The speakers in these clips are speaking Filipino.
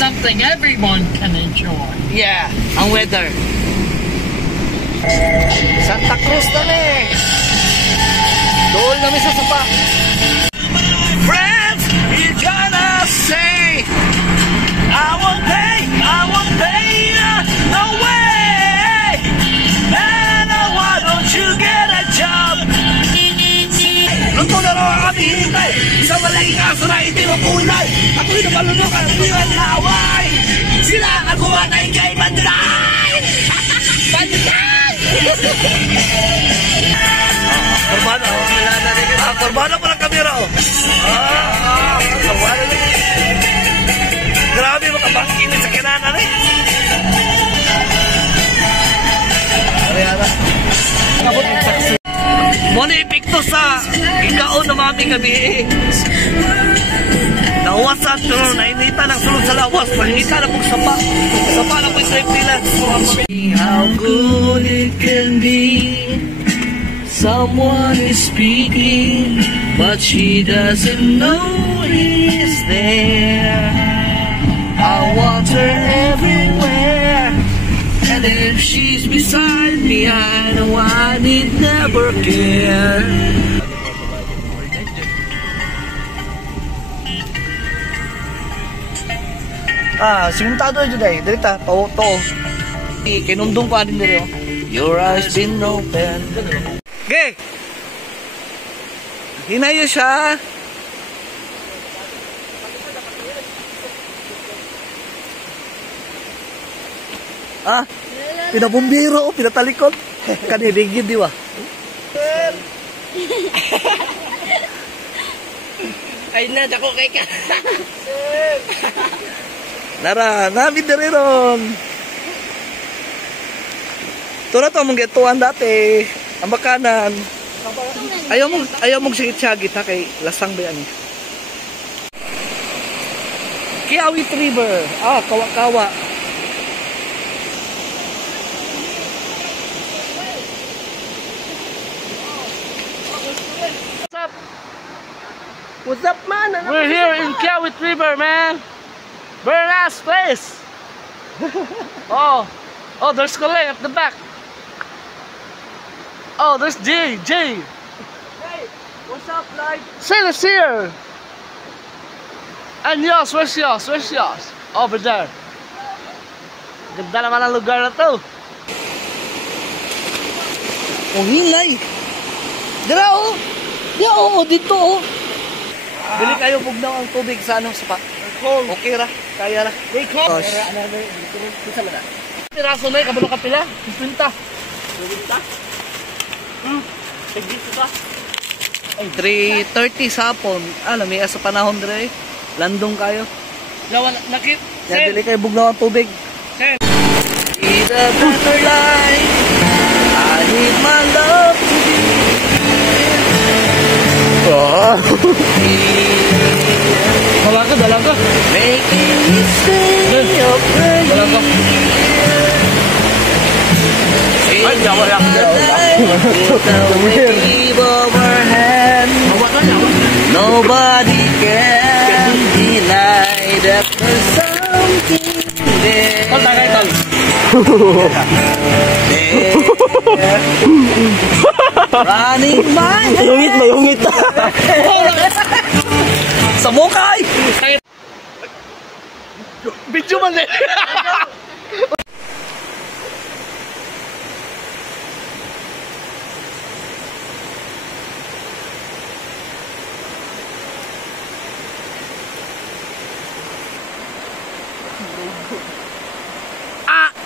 something everyone can enjoy. Yeah, ang weather. Santa Cruz kami. Doon kami sa sapa. Friends, you gonna say I won't pay, no way. Man, why don't you get a job? Luto na raw ang aming hinintay. Isang malaking aso na itinukulay. Ako'y namalunok ang tuyang laway. Sila ang kumatay kay Banday. Banday! Korbana, korbana pa ng kamera. Korbana na. Grabe makabangkingin sa kinanan eh. Ariana. Kabot ang saksi. Muna epekto sa ikaon na mami kami eh. Nawasan to, nainita ng sulod sa lawas. Pangingita na pong sapa. Sapa na pong safety lang. How good it can be. Someone is speaking, but she doesn't know he's there. I want her everywhere, and if she's beside me, I know I need never care. Simentado yun dahil, dirita, pauto. Kinundong ko adin dito. Your eyes been open. Okay. Hinayo siya. Pinabumbiro, pinatalikod. Kanirigid, di ba? Ay na, dako kay ka. Nara, namin na rin. Ito na ito, mong getuan dati. Ang bakanan. Ayaw mong sigit-sagit ha, kay lasang ba yan eh. Kiawit River. Kawa-kawa. What's up? What's up, man? We're here in Kiawit River, man. Very nice place. Oh, there's Colleen at the back. Oh, there's Jay. Hey, what's up, like? Silas here. And yours, where's yours? Over there. Ganda naman ang lugar na to. Oh, hilay. Dira, oh. Dito, oh. Bili kayo bugnaw ang tubig sa anong sapa. Okay ra, kaya ra. They call. Piraso na, kabalo ka pila? 50. 50? Segdito ba? 3:30 sa hapon. May sa panahon dre. Landong kayo. Nakit. Dili kayo bugnaw ang tubig. See the better life. I need my love to be. Dalang ka. Making me stay up right here. Ay, jawa lang. Nobody can deny that there's something there. Running my head. Mayungit. Sa mukay. Video man din.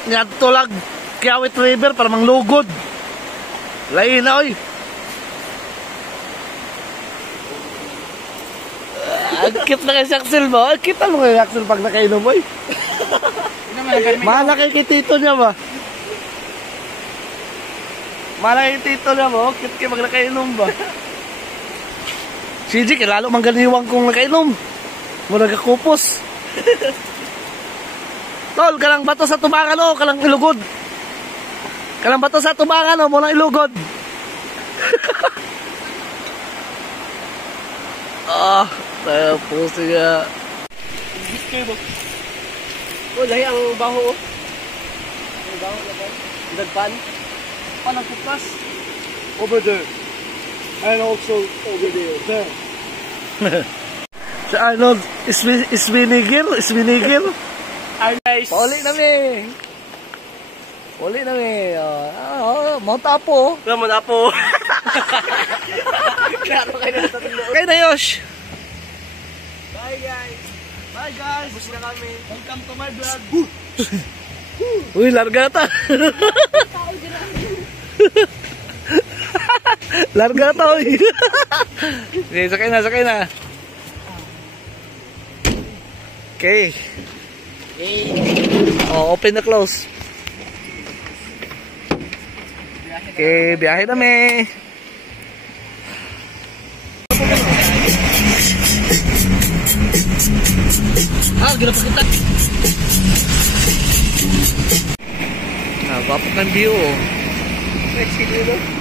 Nagtulag Kiawit River para manglugod. Lain na oy. Agkit na kay Axel mo. Kita mo kay Axel pag nakainom oy. Malaki kay tito niya ba? Malaki kay tito niya ba? Kit kay pag nakainom ba? Si G, lalo mangganiwang kung nakainom. Muna kakupos. Tol, kalang bato sa tubangan o, kalang ilugod. Kalang bato sa tubangan o, muna ilugod. Tayo po siya. Oh, lahi ang baho. Ang baho na ba? Dagpan. Paano kupas? Over there. And also over there. There. Si Arnold, iswinigil. Ay, guys. Pauli namin. Mount Apo. Mount Apo. Klaro kayo na tatlo. Okay na, Yosh. Bye, guys. Bye, guys. Bus na kami. Welcome to my vlog. Uy, largata. Largata, uy. Okay, sakay na. Okay. Oh, open na close. Okay, biyahe kami. Ginapos kita. Wapok ng view.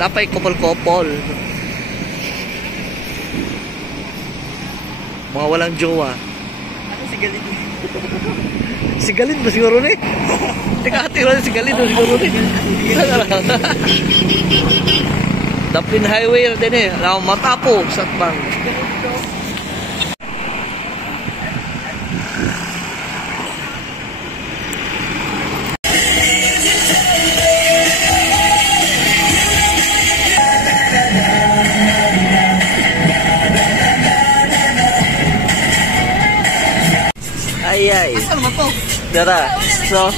Dapat kopol-kopol. Mga walang jowa. Ako si Galid. Si Galid ba siguro ni? Teka, si Galid ba siguro ni? Dapin Highway na din eh. Mount Apo, Satbang. Ay. Ano naman to? Dara. So,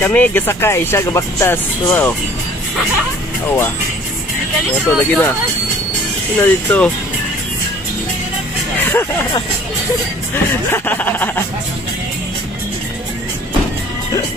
kami gasakay siya gabaktas. So, awa. Ito lagi na. Sino dito?